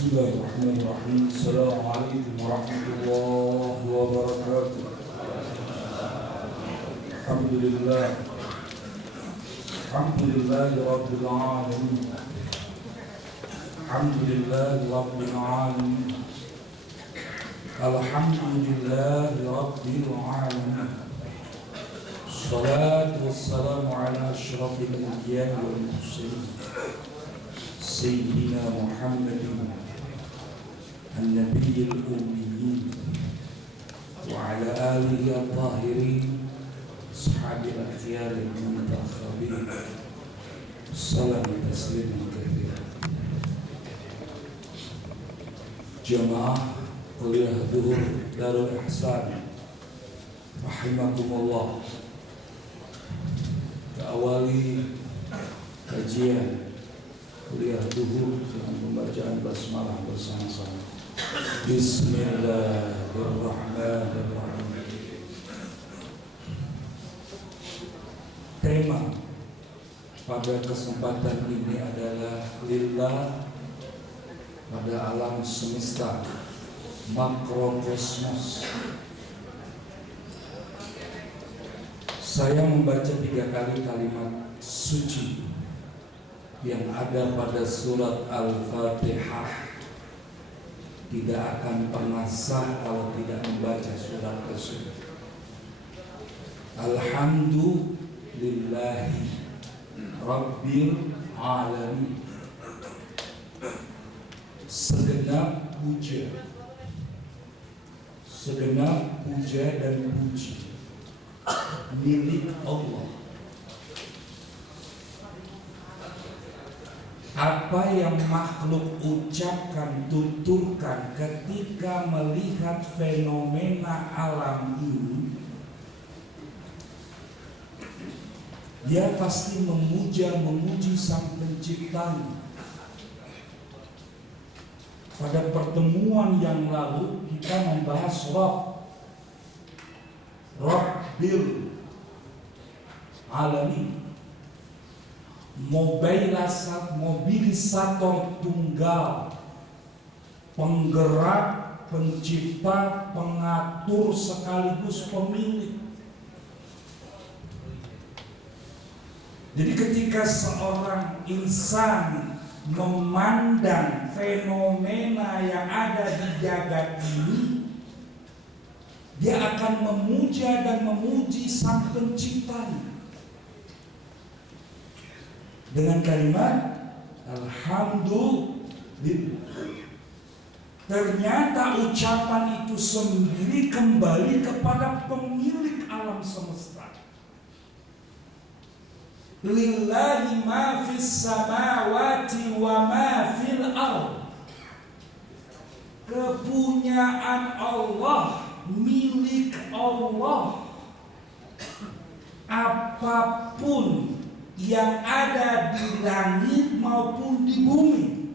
Bismillahirrahmanirrahim. Assalamualaikum warahmatullahi wabarakatuh. Alhamdulillah. Alhamdulillahi rabbil alamin. Alhamdulillahi rabbil alamin. Alhamdulillahi rabbil alamin. Salatu wassalamu ala asyrafil anbiya'i wal mursalin. Sayyidina Muhammadin an-nabiyil ummiyin wa ala alihi at-tahirin ashabil akhyaril muntakhabin. Assalamu tasliman katsiran. Jamaah kuliah Zuhur Darul Ihsan rahimakumullah. Awali kajian kuliah Zuhur dengan pembacaan basmalah bersama-sama. Bismillahirrahmanirrahim. Tema pada kesempatan ini adalah lillah pada alam semesta makrokosmos. Saya membaca 3 kali kalimat suci yang ada pada surat Al-Fatihah. Tidak akan pernah sah kalau tidak membaca surat tersebut. Alhamdulillahi Rabbil Alamin. Segenap puja dan puji milik Allah. Apa yang makhluk ucapkan, tuturkan ketika melihat fenomena alam ini, dia pasti memuji Sang Penciptanya. Pada pertemuan yang lalu kita membahas Rabbil Alamin, mobilisator tunggal, penggerak, pencipta, pengatur sekaligus pemilik. Jadi ketika seorang insan memandang fenomena yang ada di jagat ini, dia akan memuja dan memuji Sang Penciptanya dengan kalimat Alhamdulillah. Ternyata ucapan itu sendiri kembali kepada pemilik alam semesta. Lillahi ma fis samawati wa ma fil ardh. Kepunyaan Allah, milik Allah. Apapun yang ada di langit maupun di bumi.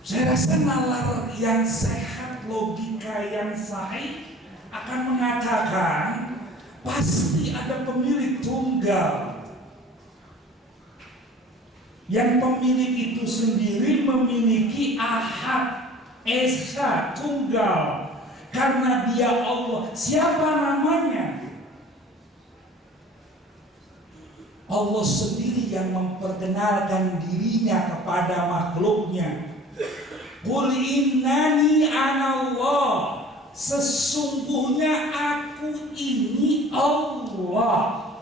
Saya rasa nalar yang sehat, logika yang sahih akan mengatakan pasti ada pemilik tunggal. Yang pemilik itu sendiri memiliki ahad, esa, tunggal. Karena dia Allah. Siapa namanya? Allah sendiri yang memperkenalkan dirinya kepada makhluknya. Qul innani anallah. Sesungguhnya aku ini Allah.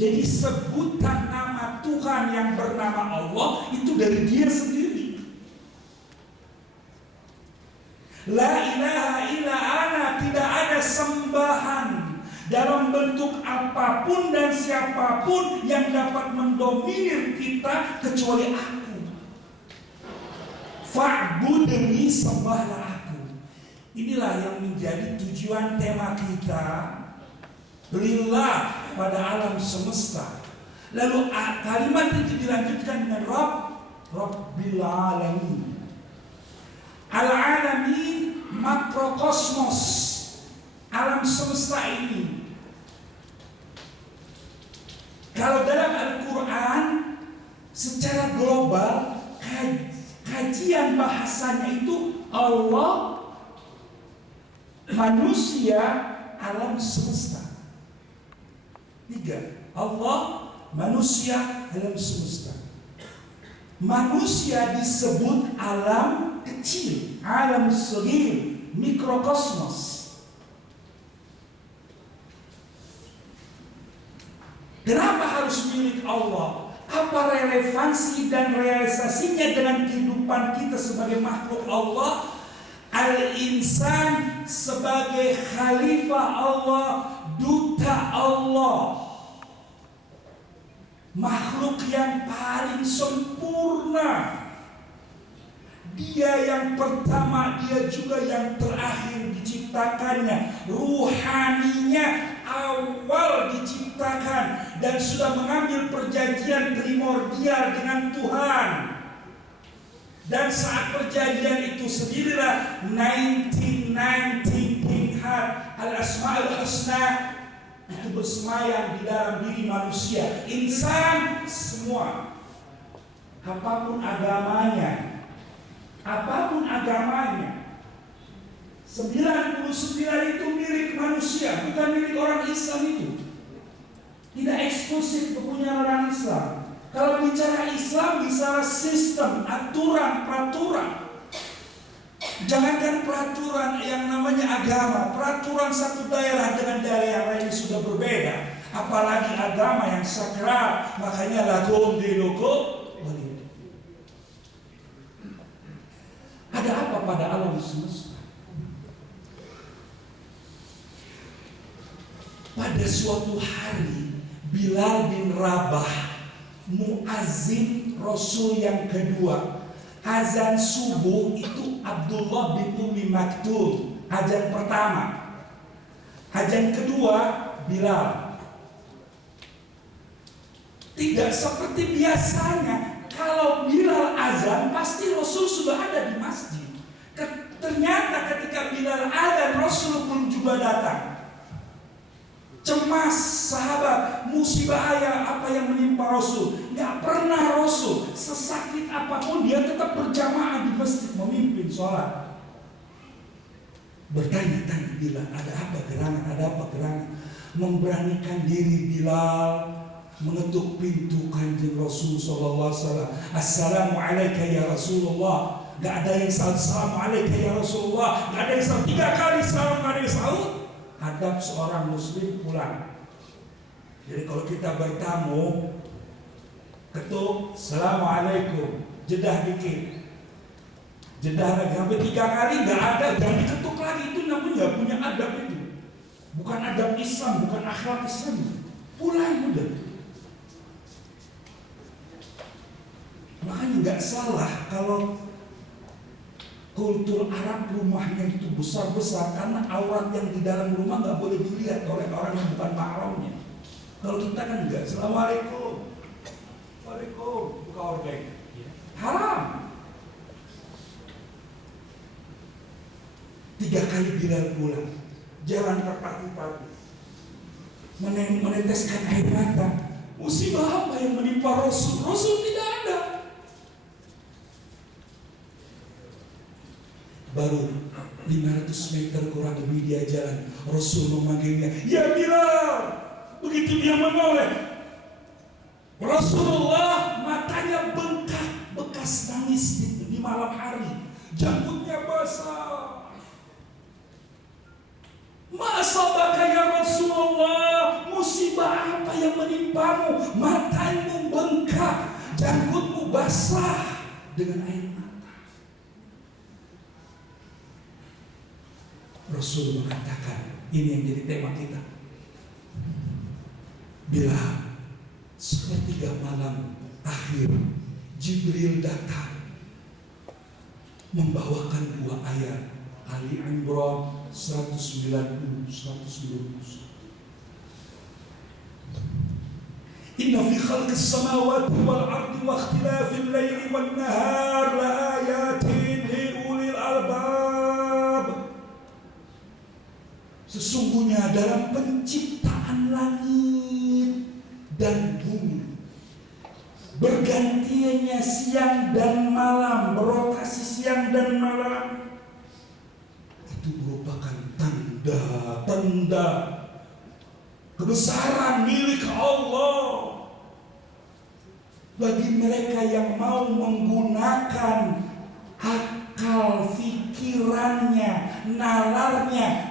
Jadi sebutan nama Tuhan yang bernama Allah itu dari dia sendiri. La ilaha illa ana, tidak ada sembahan dalam bentuk apapun dan siapapun yang dapat mendominir kita kecuali aku. Fa'budni, sembahlah aku. Inilah yang menjadi tujuan tema kita, lillah pada alam semesta. Lalu kalimat itu dilanjutkan dengan Rabbil Alamin. Al-Alamin makrokosmos, alam semesta ini Kalau dalam Al-Quran secara global kajian bahasanya itu Allah, manusia, alam semesta. 3. Allah, manusia, alam semesta. Manusia disebut alam kecil, alam saghir, mikrokosmos. Kenapa harus milik Allah? Apa relevansi dan realisasinya dengan kehidupan kita sebagai makhluk Allah? Al-insan sebagai khalifah Allah, duta Allah, makhluk yang paling sempurna. Dia yang pertama, dia juga yang terakhir diciptakannya. Ruhaninya awal diciptakan dan sudah mengambil perjanjian primordial dengan Tuhan. Dan saat perjanjian itu sendirilah 19 tingkat Al-Asma'ul Husna itu bersemayam di dalam diri manusia. Insan semua, apapun agamanya, 99 itu milik manusia, bukan milik orang Islam itu. Tidak eksklusif kepunyaan orang Islam. Kalau bicara Islam, bicara sistem, aturan, peraturan. Jangankan peraturan yang namanya agama, peraturan satu daerah dengan daerah yang lain sudah berbeda. Apalagi agama yang sakral, makanya lakum dinukum waliy. Ada apa pada alam semesta? Pada suatu hari, Bilal bin Rabah, muazzin Rasul yang kedua, azan subuh itu Abdullah bin Ummi Maktum, azan pertama. Azan kedua Bilal. Tidak seperti biasanya, kalau Bilal azan pasti Rasul sudah ada di masjid. Ternyata ketika Bilal azan, Rasul pun juga datang. Cemas sahabat, musibah apa yang menimpa Rasul. Gak pernah Rasul sesakit apapun dia tetap berjamaah di masjid memimpin sholat. Bertanya-tanya Bilal, ada apa gerangan? Memberanikan diri Bilal mengetuk pintu kanjeng Rasul sallallahu alaihi wasallam. Assalamualaikum ya Rasulullah. Gak ada yang salat assalamualaikum ya Rasulullah. Gak ada yang salat 3 kali salam, gak ada yang salut. Adab seorang muslim pulang. Jadi kalau kita bertamu, ketuk assalamualaikum, jedah dikit, jedah lagi sampai 3 kali nggak ada, dan diketuk lagi. Itu namanya punya adab itu. Bukan adab Islam, bukan akhlak Islam. Pulang udah. Makanya nggak salah kalau kultur Arab rumahnya itu besar-besar, karena aurat yang di dalam rumah nggak boleh dilihat oleh orang yang bukan mahramnya. Kalau kita kan enggak, assalamualaikum, waalaikum, buka ordeng, haram. 3 kali Bilal pulang, jalan terpati-pati, meneteskan air mata. Musibah apa yang menimpa Rasul? Rasul tidak ada. Baru 500 meter kurang lebih dia jalan, Rasul memanggilnya, ya Bilal. Begitu dia menoleh, Rasulullah matanya bengkak, bekas nangis di malam hari, janggutnya basah. Masa baka ya Rasulullah, musibah apa yang menimpamu? Matamu bengkak, janggutmu basah dengan air mata. Rasul mengatakan, ini yang jadi tema kita. Bila sepertiga malam akhir, Jibril datang membawakan 2 ayat Ali Imran 190, 191. Inna fi khalqis samawati wal ardi wa ikhtilafil laili wan nahar la ayatin li ulil albab. Sesungguhnya dalam penciptaan langit dan bumi. Bergantiannya siang dan malam, berotasi siang dan malam, itu merupakan tanda-tanda kebesaran milik Allah bagi mereka yang mau menggunakan akal, pikirannya, nalarnya.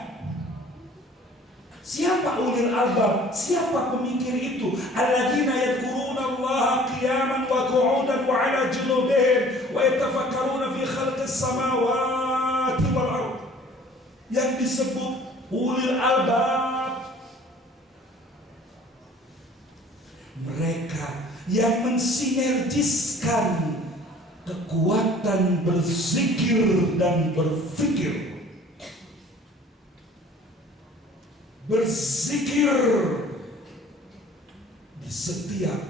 Siapa ulil albab? Siapa pemikir itu? Alladzina yadhkuruna Allah qiyaman wa qu'udan wa 'ala junubihim wa yatafakkaruna fi khalqis samawati wal ardh. Yang disebut ulil albab, mereka yang mensinergiskan kekuatan berzikir dan berfikir. Berzikir di setiap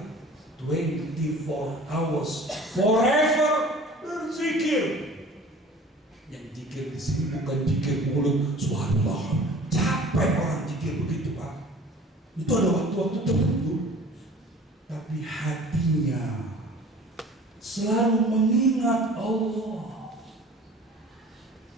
24 hours, forever berzikir. Yang zikir di sini bukan zikir mulut, subhanallah. Capek orang zikir begitu, Pak. Itu ada waktu-waktu tertentu. Tapi hatinya selalu mengingat Allah.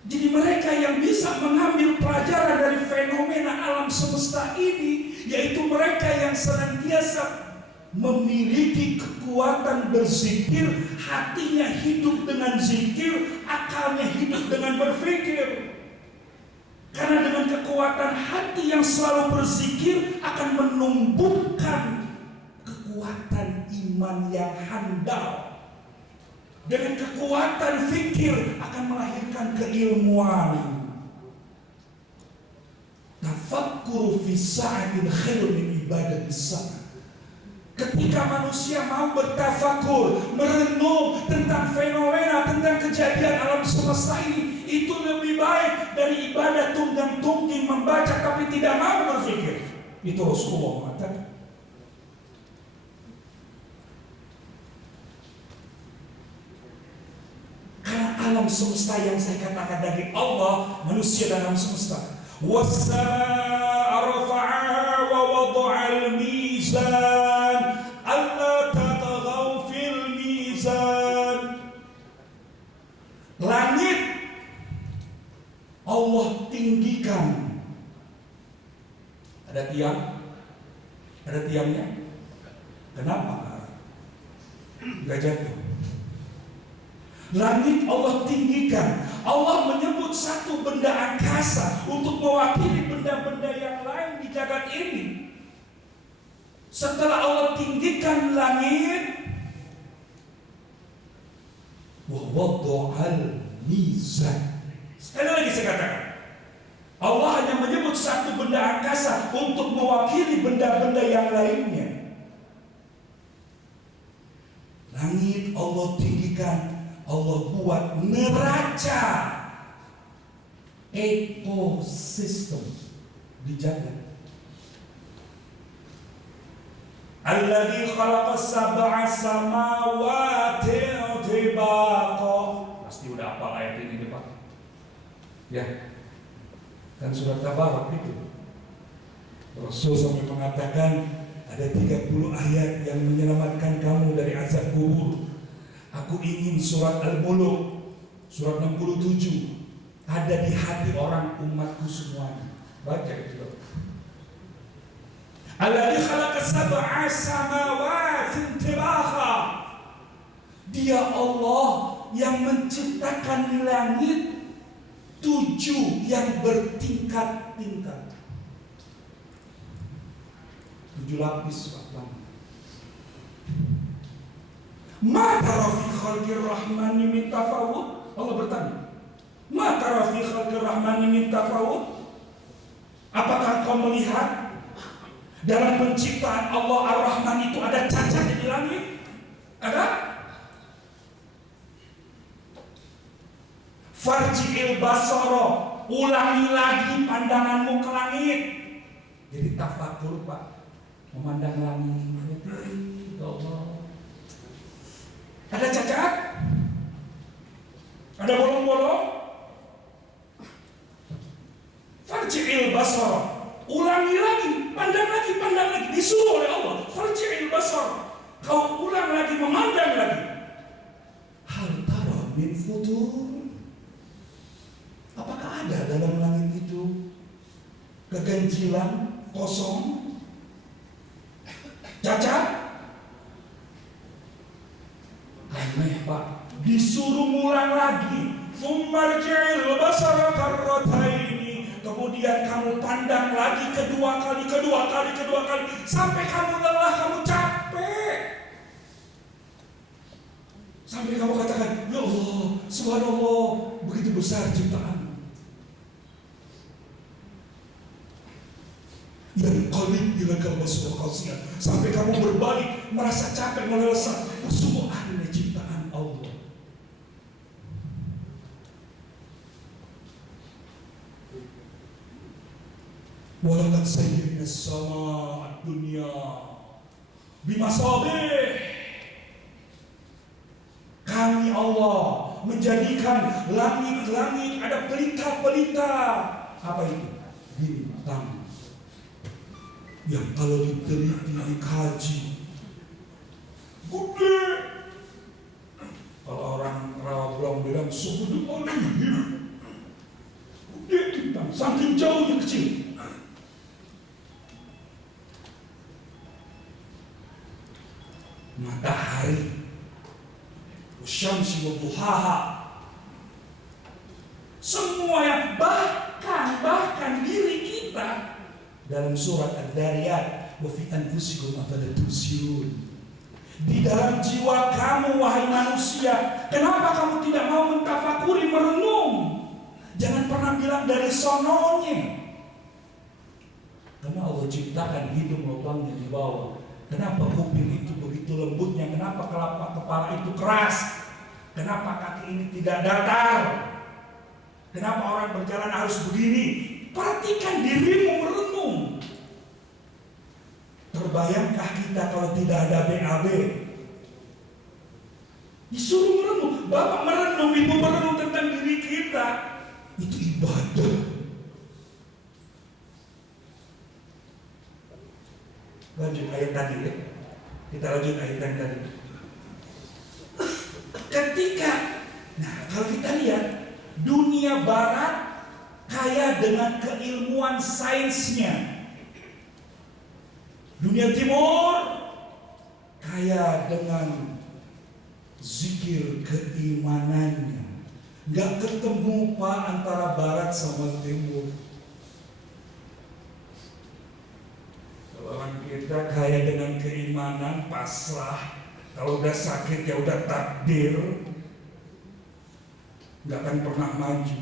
Jadi mereka yang bisa mengambil pelajaran dari fenomena alam semesta ini, yaitu mereka yang senantiasa memiliki kekuatan berzikir, hatinya hidup dengan zikir, akalnya hidup dengan berfikir. Karena dengan kekuatan hati yang selalu berzikir akan menumbuhkan kekuatan iman yang handal. Dengan kekuatan fikir akan melahirkan keilmuan. Tafakkur fi sa'atin khairun min ibadah bisa. Ketika manusia mau bertafakur, merenung tentang fenomena, tentang kejadian alam semesta ini, itu lebih baik dari ibadah tunggang-tungking membaca tapi tidak mau berpikir. Itu Rasulullah mengatakan. Alam semesta yang saya katakan dari Allah, manusia dan alam semesta. Was-samaa'a rafa'aha wa wada'al mizan alla tataghaw fil mizan. Langit Allah tinggikan. Ada tiang? Ada tiangnya? Kenapa? Enggak jatuh. Langit Allah tinggikan. Allah menyebut satu benda angkasa untuk mewakili benda-benda yang lain di jagat ini. Setelah Allah tinggikan langit, wa wada'al mizan. Sekali lagi saya katakan, Allah hanya menyebut satu benda angkasa untuk mewakili benda-benda yang lainnya. Langit Allah tinggikan. Allah buat neraca ekosistem di jagat. Alladzi khalaqas sab'a samawati tibaqa. Pasti udah hafal ayat ini, Pak. Ya. Kan surat Tabarak itu. Rasul sampai mengatakan ada 30 ayat yang menyelamatkan kamu dari azab kubur. Aku ingin surat Al-Muluk, surat 67 ada di hati orang umatku semuanya. Baca itu. Alladzi khalaqa sab'a samawati tibaqa. Dia Allah yang menciptakan langit 7 yang bertingkat-tingkat. 7 lapis, Pak. Ma tara fi khalqir rahmani min tafawut? Allah bertanya. Ma tara fi khalqir rahmani min tafawut? Apakah kau melihat dalam penciptaan Allah Ar-Rahman itu ada cacat di langit? Ada? Farji'il basara, ulangi lagi pandanganmu ke langit. Jadi tafakur, Pak, memandang langit. Allah. Ada cacat? Ada bolong-bolong? Farji'il basara, ulangi lagi, pandang lagi, disuruh oleh Allah. Farji'il Kau ulang lagi, memandang lagi. Hal tara min futur. Apakah ada dalam langit itu keganjilan, kosong, cacat? Aneh Pak. Disuruh ngulang lagi. Tsummarji'il basara karrataini. Kemudian kamu pandang lagi kedua kali, sampai kamu lelah, kamu capek. Sampai kamu katakan, ya Allah, subhanallah, begitu besar ciptaan. Dan qalib ila kalbasur qasiyah. Sampai kamu berbalik, merasa capek, melelesa. Sungguh aneh ciptaan Allah. Walaqad zayyana as-samaa'a ad-dunya bimasabih. Kami Allah menjadikan langit-langit ada pelita-pelita. Apa itu? Bintang. Yang kalau diteliti, dikaji, gede. Kalau orang Rawabelong bilang segede alihim. Gede bintang, saking jauhnya kecil. Matahari, syamsi wa duhaha, semua yang bahkan diri kita dalam surat Ad-Dariyat, wa fi anfusikum afala tubsirun. Di dalam jiwa kamu wahai manusia, kenapa kamu tidak mau mentafakuri, merenung? Jangan pernah bilang dari sononya. Karena Allah ciptakan hidung lubangnya di bawah. Kenapa kuping itu begitu lembutnya? Kenapa kepala itu keras? Kenapa kaki ini tidak datar? Kenapa orang berjalan harus begini? Perhatikan dirimu, merenung. Terbayangkah kita kalau tidak ada BAB? Disuruh merenung. Bapak merenung, ibu merenung tentang diri kita. Itu ibadah. Lanjut ayat tadi ya. Kita lanjut ayat yang tadi. Kalau kita lihat dunia barat kaya dengan keilmuan sainsnya. Dunia timur kaya dengan zikir keimanannya. Gak ketemu Pak antara barat sama timur. Orang kita kaya dengan keimanan, pasrah. Kalau udah sakit ya udah takdir, nggak akan pernah maju.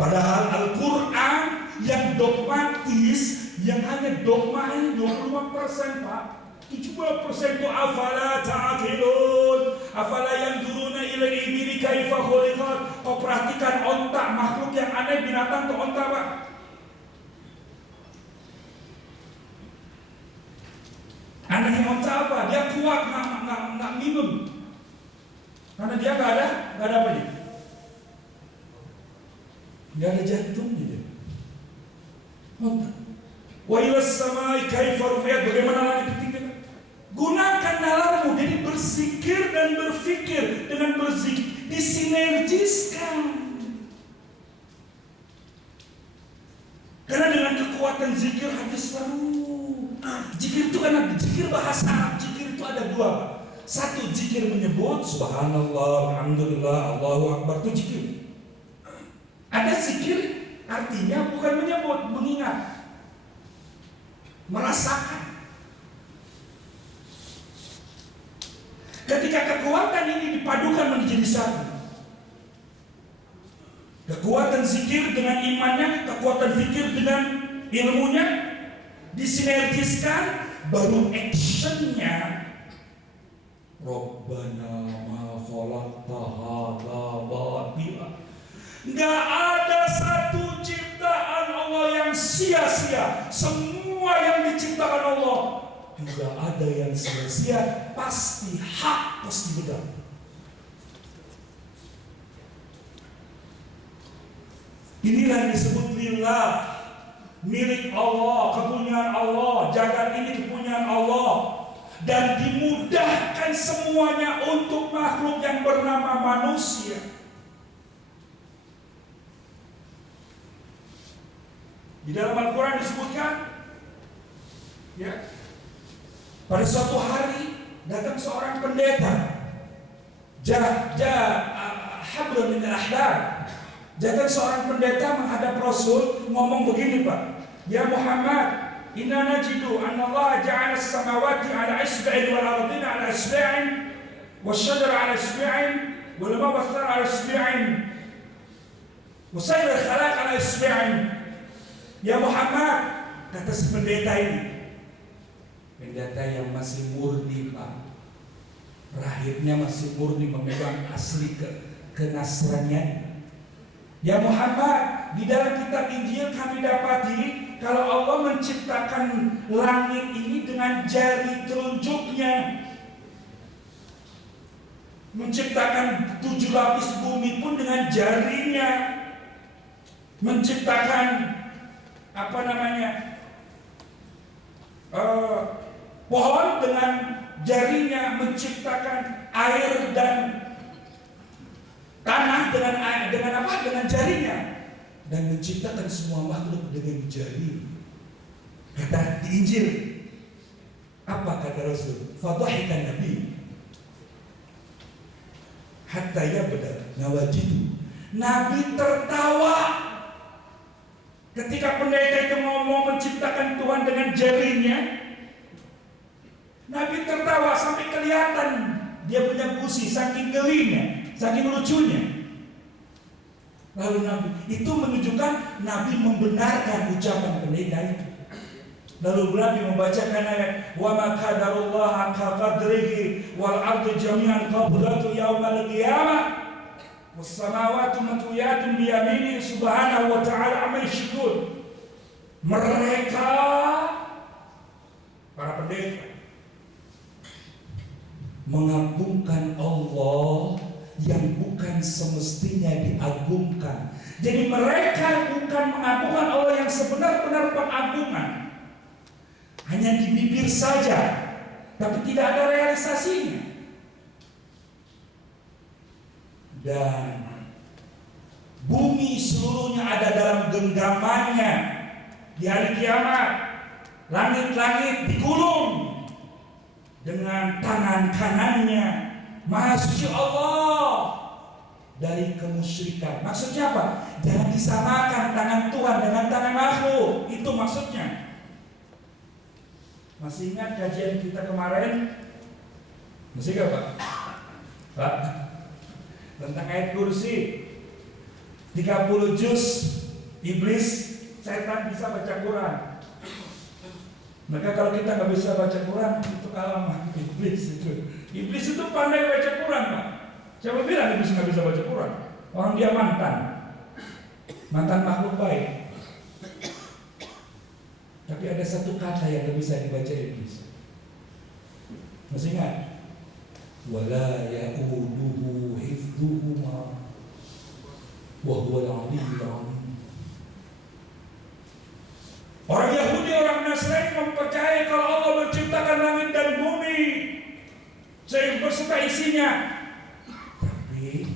Padahal Al-Quran yang dogmatis, yang hanya dogma ini 25% Pak. 70% itu afala ta'qilun, afala yanzuruna ila al-ibili kaifa khuliqat. Kau perhatikan onta, makhluk yang aneh, binatang tuh onta Pak. Anehnya onta apa? Dia kuat, nggak minum. Karena dia nggak ada apa nih? Nggak ada jantungnya dia. Onta. Wa ilas samai kaifa rufiat, bagaimana langit ditinggikan? Gunakan nalarmu, jadi berzikir dan berfikir. Dengan berzikir disinergiskan. Karena dengan kekuatan zikir hati selalu. Zikir itu kan ada zikir bahasa Arab. Zikir itu ada dua Pak. Satu, zikir menyebut subhanallah, alhamdulillah, Allahu akbar, itu zikir. Ada zikir artinya bukan menyebut, mengingat, merasakan. Ketika kekuatan ini dipadukan menjadi satu, kekuatan zikir dengan imannya, kekuatan zikir dengan ilmunya disinergiskan, baru actionnya Rabbana ma khalaqta hadza batila. Nggak ada satu ciptaan Allah yang sia-sia. Semua yang diciptakan Allah juga ada yang sia-sia, pasti hak, pasti benar. Inilah yang disebut lillah. milik Allah, kepunyaan Allah, jagat ini kepunyaan Allah. Dan dimudahkan semuanya untuk makhluk yang bernama manusia. Di dalam Al-Quran disebutkan, ya, pada suatu hari datang seorang pendeta, habrun min al-ahlam. Datang seorang pendeta menghadap Rasul, ngomong begini, Pak, ya Muhammad, inna najidu anna Allah ja'ala as-samawati ala isba'in wal ardina ala isba'in wasyajara ala isba'in wal mawthar ala isba'in wasayr al-khalaq ala isba'in. Ya Muhammad, kata si pendeta ini, pendeta yang masih murni, Pak, rahibnya masih murni, memegang asli kenasranian. Ya Muhammad, di dalam kitab Injil kami dapati kalau Allah menciptakan langit ini dengan jari telunjuknya, menciptakan 7 lapis bumi pun dengan jarinya, menciptakan pohon dengan jarinya, menciptakan air dan tanah dengan jarinya, dan menciptakan semua makhluk dengan jari. Kata di Injil, apa kata Rasul? Fadhahikan Nabi hatta yabda nawajidu. Nabi tertawa ketika pendeta itu ngomong menciptakan Tuhan dengan jarinya. Nabi tertawa sampai kelihatan dia punya gusi, saking gelinya, saking lucunya. Lalu Nabi itu menunjukkan Nabi membenarkan ucapan pendeta itu. Lalu Nabi membacakan ayat, wa ma qadarullah haqqa qadrihi wal ardu jami'an qabdatu yaumal qiyamah was-samawati matwiyatun bi yaminihi subhanahu wa ta'ala amma yushrikun. Mereka, para pendeta, mengagungkan Allah yang bukan semestinya diagungkan. Jadi mereka bukan mengagungkan Allah yang sebenar-benar pengagungan, hanya di bibir saja, tapi tidak ada realisasinya. Dan bumi seluruhnya ada dalam genggamannya. Di hari kiamat, langit-langit digulung dengan tangan kanannya. Maha suci Allah dari kemusyrikan. Maksudnya apa? Jangan disamakan tangan Tuhan dengan tangan makhluk. Itu maksudnya. Masih ingat kajian kita kemarin? Masih ingat, Pak? Pak? Tentang ayat kursi 30 juz iblis, setan bisa baca Quran. Maka kalau kita nggak bisa baca Quran, itu alamat iblis itu. Iblis itu pandai baca Quran, Pak. Siapa bilang iblis nggak bisa baca Quran? Orang dia mantan makhluk baik. Tapi ada satu kata yang nggak bisa dibaca iblis. Masih ingat? Wala ya'uduhu hifdhuhuma wa huwal 'aliyyul 'azim. Orang Yahudi, orang Nasrani mempercayai kalau Allah menciptakan langit dan bumi beserta isinya. Tapi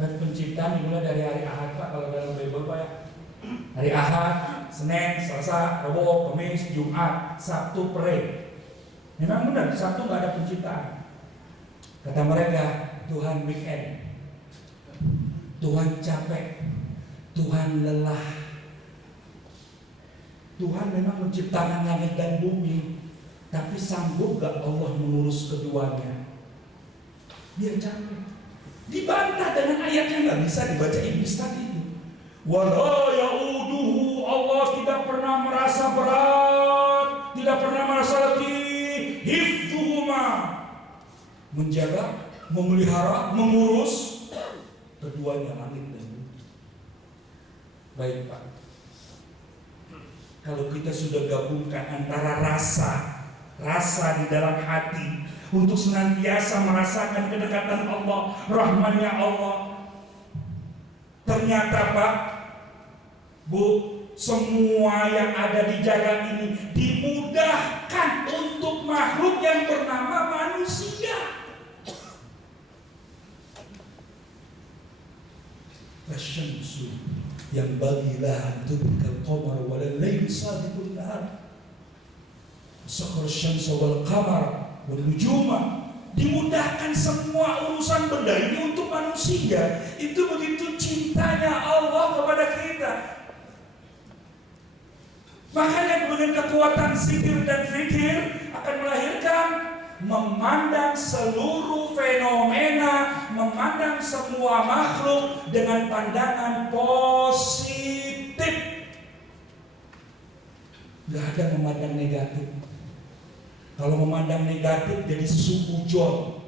kan penciptaan dimulai dari hari Ahad, Pak, kalau dalam Bible, Pak, ya. Hari Ahad, Senin, Selasa, Rabu, Kamis, Jumat, Sabtu, Pere. Memang benar, Sabtu nggak ada penciptaan. Kata mereka, Tuhan weekend, Tuhan capek, Tuhan lelah. Tuhan memang menciptakan langit dan bumi, tapi sanggup gak Allah mengurus keduanya? Dia capek. Dibantah dengan ayat yang gak bisa dibaca iblis tadi itu. Wala ya'uduhu, Allah tidak pernah merasa berat, tidak pernah merasa letih. Hifdhuhuma, menjaga, memelihara, mengurus keduanya, langit dan bumi. Baik, Pak. Kalau kita sudah gabungkan antara rasa di dalam hati untuk senantiasa merasakan kedekatan Allah, rahmannya Allah. Ternyata, Pak, Bu, semua yang ada di jalan ini dimudahkan untuk makhluk yang bernama manusia. Wasyamsu yang bagilah tudrikal qamar wal layli sabiqun nahar. Sakhkhara asy-syamsa wal qamar wal nujuma. Dimudahkan semua urusan benda ini untuk manusia. Itu begitu cintanya Allah kepada kita. Makanya dengan kekuatan zikir dan fikir akan melahirkan memandang seluruh fenomena, memandang semua makhluk dengan pandangan positif. Gak ada memandang negatif. Kalau memandang negatif jadi suudzon,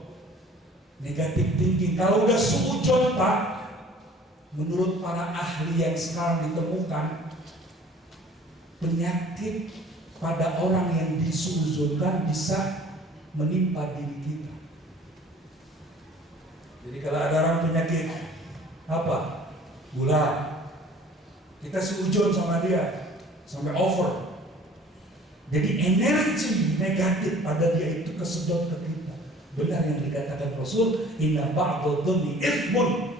negatif thinking. Kalau udah suudzon Pak, menurut para ahli yang sekarang ditemukan, penyakit pada orang yang disuudzonkan bisa menimpa diri kita. Jadi kalau ada orang penyakit apa? Gula, kita suudzon sama dia sampai over. Jadi energi negatif pada dia itu kesedot ke kita. Benar yang dikatakan Rasul, inna ba'dadh-dhanni itsmun.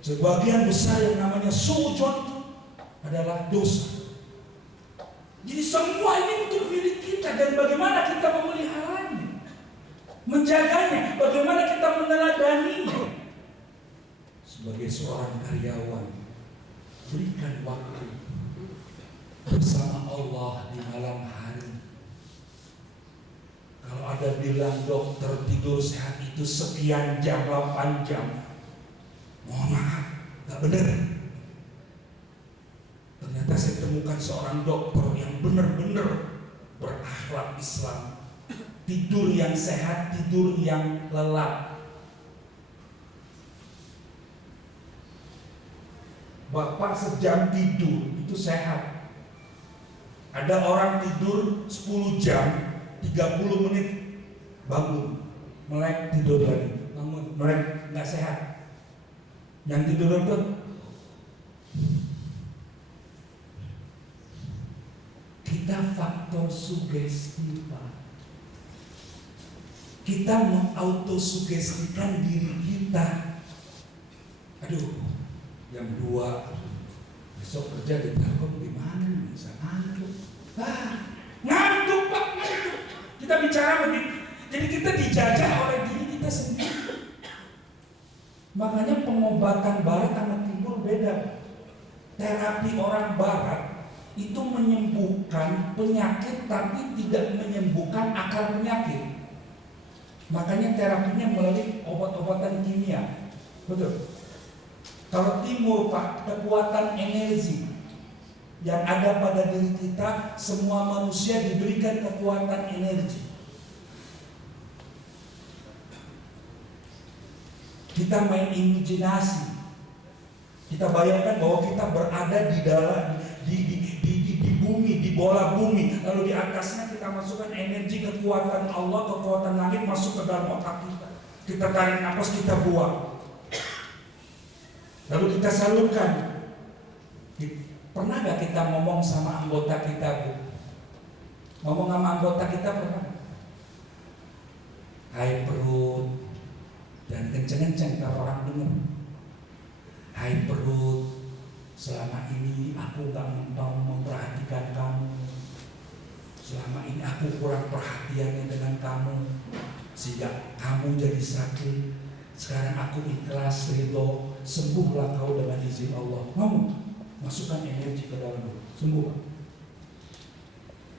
Sebagian besar yang namanya suudzon itu adalah dosa. Jadi semua ini untuk milik kita, dan bagaimana kita memeliharanya, menjaganya, bagaimana kita meneladaninya. Sebagai seorang karyawan, berikan waktu bersama Allah di malam hari. Kalau ada bilang dokter tidur sehat itu sekian jam, 8 jam, mohon maaf, gak benar. Ternyata saya temukan seorang dokter yang benar-benar berakhlak Islam. Tidur yang sehat, tidur yang lelap. Bapak sejam tidur itu sehat. Ada orang tidur 10 jam, 30 menit bangun, melek tidur lagi, bangun, melek, nggak sehat. Yang tidur itu kita faktor sugesti, Pak. Kita mengautosugestikan diri kita. Aduh, jam 2 besok kerja di Telkom gimana nih? Bisa ngantuk. Ngantuk Pak, ngantuk. Kita bicara begitu. Jadi kita dijajah oleh diri kita sendiri. Makanya pengobatan barat sama timur beda. Terapi orang barat itu menyembuhkan penyakit tapi tidak menyembuhkan akar penyakit. Makanya terapinya melalui obat-obatan kimia. Betul. Kalau timur Pak, kekuatan energi yang ada pada diri kita, semua manusia diberikan kekuatan energi. Kita main imajinasi. Kita bayangkan bahwa kita berada di dalam di bumi, di bola bumi, lalu di atasnya kita masukkan energi kekuatan Allah, kekuatan langit masuk ke dalam otak kita. Kita tarik nafas, kita buang. Lalu kita salurkan. Pernah gak kita ngomong sama anggota kita, Bu? Ngomong sama anggota kita pernah? Hai perut, dan kenceng-kenceng kalau orang dengar. Hai perut, selama ini aku gak mau memperhatikan kamu. Selama ini aku kurang perhatiannya dengan kamu, sehingga kamu jadi sakit. Sekarang aku ikhlas, ridho, sembuhlah kau dengan izin Allah. Ngomong, masukkan energi ke dalam dulu, sembuh.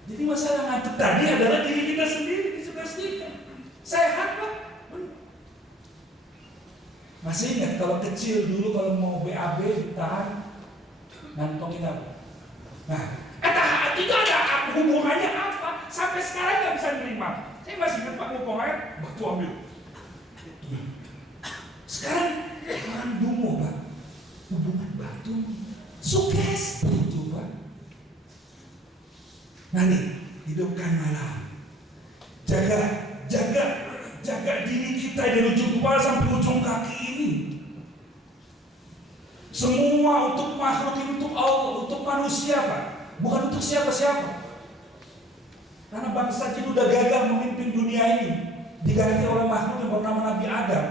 Jadi masalah ngantuk tadi adalah diri kita sendiri, disugestikan. Sehat Pak. Masih ingat kalau kecil dulu kalau mau BAB ditahan, ngantongin apa? Nah, itu ada hubungannya apa? Sampai sekarang nggak bisa nerima. Saya masih ingat Pak ngomong air, batu ambil. Sekarang orang dungu Pak, hubungan batu, sugesti itu Pak. Nah nih, hidupkan malam, jaga diri kita dari ujung kepala sampai ujung kaki ini. Semua untuk makhluk ini untuk Allah, untuk manusia Pak, bukan untuk siapa-siapa. Karena bangsa jin udah gagal memimpin dunia ini, diganti oleh makhluk yang bernama Nabi Adam.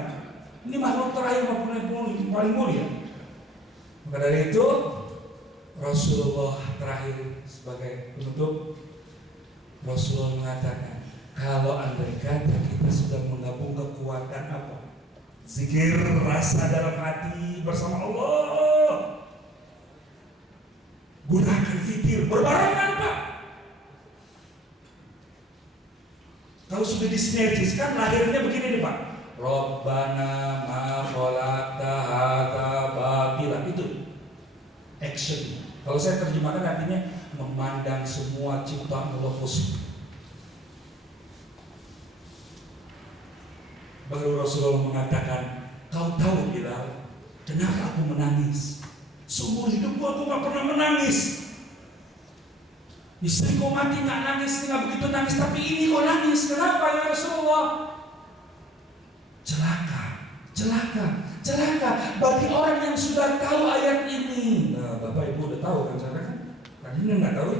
Ini makhluk terakhir yang paling mulia. Maka dari itu Rasulullah terakhir sebagai penutup, Rasulullah mengatakan, kalau andai kata kita sudah menggabung kekuatan apa? Zikir, rasa dalam hati bersama Allah, gunakan zikir berbarengan Pak. Kalau sudah disinergiskan, lahirnya begini nih Pak. Rabbana ma khalaqta hadza batila, itu action. Kalau saya terjemahkan artinya memandang semua ciptaan Allah positif. Baru Rasulullah mengatakan, kau tahu Bilal, kenapa aku menangis? Seumur hidupku aku gak pernah menangis. Istriku mati gak nangis, gak begitu nangis, tapi ini kok nangis. Kenapa ya Rasulullah? Celaka bagi orang yang sudah tahu ayat ini. Nah, Bapak Ibu udah tahu kan sekarang kan? Tadinya nggak tahu.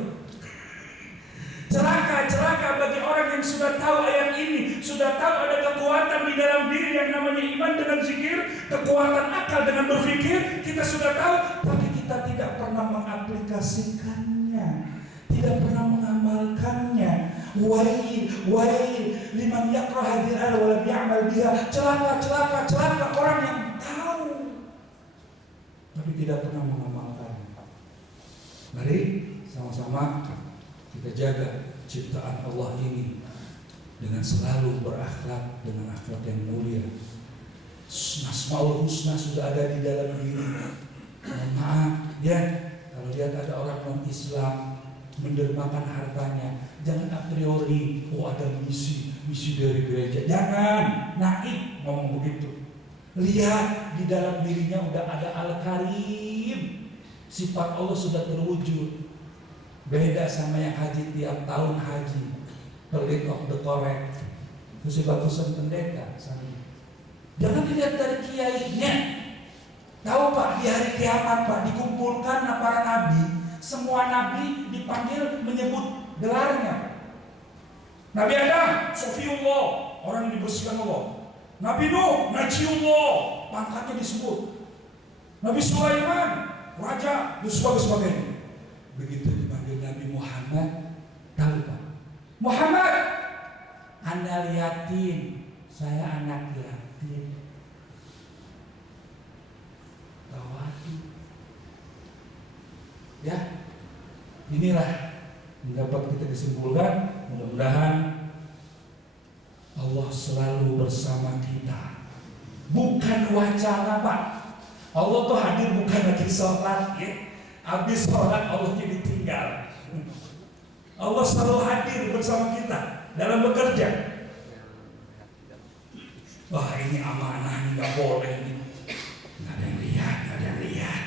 Celaka bagi orang yang sudah tahu ayat ini, sudah tahu ada kekuatan di dalam diri yang namanya iman dengan zikir, kekuatan akal dengan berpikir, kita sudah tahu, tapi kita tidak pernah mengaplikasikannya, tidak pernah mengamalkannya. Wail liman yaqra hadhihi al wa lam ya'mal biha. Celaka orang yang tahu tapi tidak pernah mengamalkan. Mari sama-sama kita jaga ciptaan Allah ini dengan selalu berakhlak dengan akhlak yang mulia. Asmaul Husna sudah ada di dalam diri. Maaf ya, kalau lihat ada orang non-Islam mendermakan hartanya, jangan a priori, oh ada misi dari gereja, jangan naik ngomong begitu. Lihat di dalam dirinya udah ada Al-Karim, sifat Allah sudah terwujud. Beda sama yang haji tiap tahun haji, pelit of the correct, mesti bagusan pendeta. Jangan dilihat dari kiainya. Tahu Pak, di hari kiamat Pak dikumpulkan para nabi. Semua nabi dipanggil menyebut gelarnya. Nabi Adam, Sofiullah, orang yang dibersihkan Allah. Nabi Nuh, Najiullah, pangkatnya disebut. Nabi Sulaiman, raja, dan sebagainya. Begitu dipanggil Nabi Muhammad, tahu Pak? Muhammad, Anda yatim, saya anak yatim. Tawadu. Ya, inilah yang dapat kita kesimpulkan. Mudah-mudahan Allah selalu bersama kita, bukan wacana Pak. Allah tuh hadir bukan lagi sholat ya. Habis sholat Allah jadi tinggal. Allah selalu hadir bersama kita dalam bekerja. Wah ini amanah, ini gak boleh nih. Gak ada yang lihat.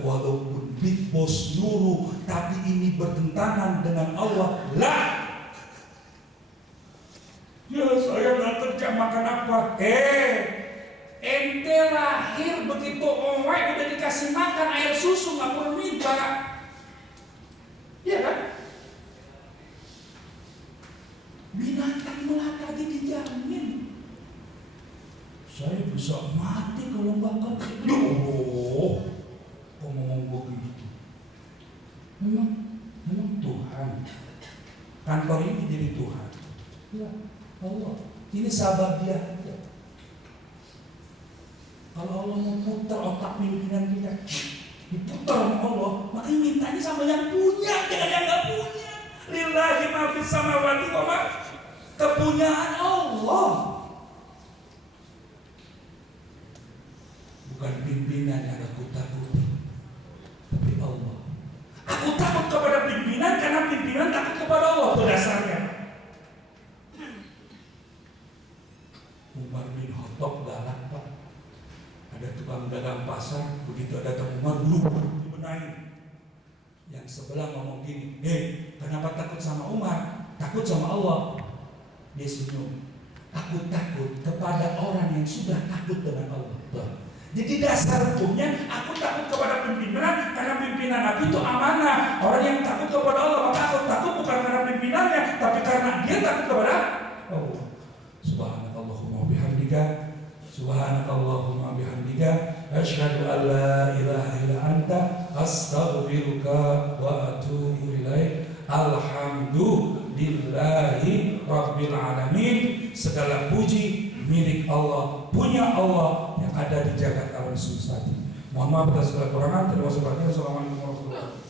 Walaupun big boss nyuruh, tapi ini bertentangan dengan Allah. Lah, ya saya nggak terjemahkan apa. Ente lahir begitu owek udah dikasih makan air susu nggak perlu minta, ya kan? Binatang melata aja dijamin. Saya bisa mati kalau nggak kerja. Ngomong gue begitu. Memang Tuhan. Kantor ini jadi Tuhan. Ya Allah. Ini sababiah aja. Kalau Allah mau putar otak pimpinan kita, diputar sama Allah, makanya mintanya sama yang punya, jangan yang nggak punya. Lillahi ma fis samawati wa ma, kepunyaan Allah. Bukan pimpinan yang aku takuti, tapi Allah. Aku takut kepada pimpinan karena pimpinan takut kepada Allah. Itu dasarnya. Umar bin Khattab galak Pak. Ada tukang dagang pasar, begitu ada tamu Umar dibenahi. Yang sebelah ngomong gini, kenapa takut sama Umar? Takut sama Allah. Dia senyum. Aku takut kepada orang yang sudah takut dengan Allah. Jadi dasar hukumnya aku takut kepada pimpinan karena pimpinan aku itu amanah. Orang yang takut kepada Allah maka aku takut bukan karena pimpinannya, tapi karena dia takut kepada Allah. Subhanakallahumma bihamdika, subhanakallahumma bihamdika, asyhadu an la ilaha illa anta, astaghfiruka wa atubu ilaik. Alhamdulillahi rabbil alamin. Segala puji milik Allah, punya Allah yang ada di jagat alam semesta. Mohon maaf atas segala kekurangan. Terima kasih. Assalamualaikum warahmatullahi wabarakatuh.